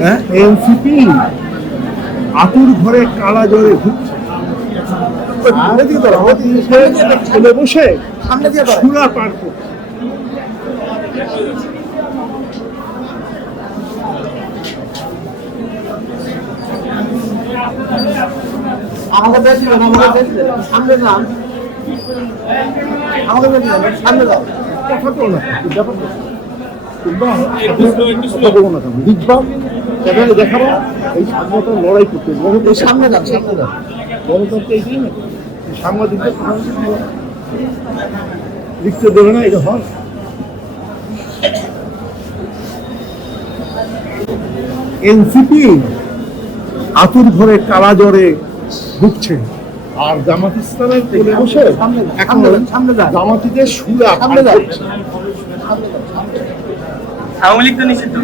হ্যাঁ, এনসিপি আতুর ঘরে কালা জ্বরে ঘুরছে। ছেলে বসে সুরা পার করছে। আমাকে বেশি সামনে যান, আমাকে বেশি সামনে যাও। কথা তো না, ব্যাপারটা কথা বলবো না কেন? লিখবা, এখানে দেখাবো, এই স্বাধীনতার লড়াই করতে সামনে যান, সামনে যান। গণতন্ত্র এইটাই না, সাংবাদিকদের লিখতে দেবে না, এটা হয়। এনসিপি আতুর ঘরে কালা জ্বরে ভুগছে, আর জামাত ইসলামের কোলে বসে এখন জামাতিদের সুরা সামনে যান। আওয়ামী লীগ তো নিষিদ্ধ।